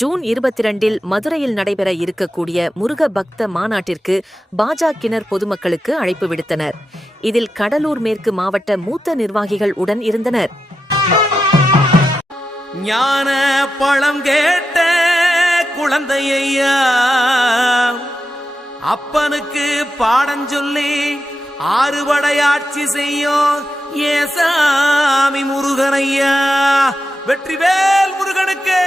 June 22 மதுரையில் நடைபெற இருக்கக்கூடிய முருக பக்த மாநாட்டிற்கு பாஜகினர் பொதுமக்களுக்கு அழைப்பு விடுத்தனர். இதில் கடலூர் மேற்கு மாவட்ட மூத்த நிர்வாகிகள் உடன் இருந்தனர். ஞான பழம் கேட்ட குழந்தையா, அப்பனுக்கு பாடம் சொல்லி ஆறுபடையாட்சி செய்யும் ஏசாமி முருகனையா. வெற்றிவேல் முருகனுக்கு.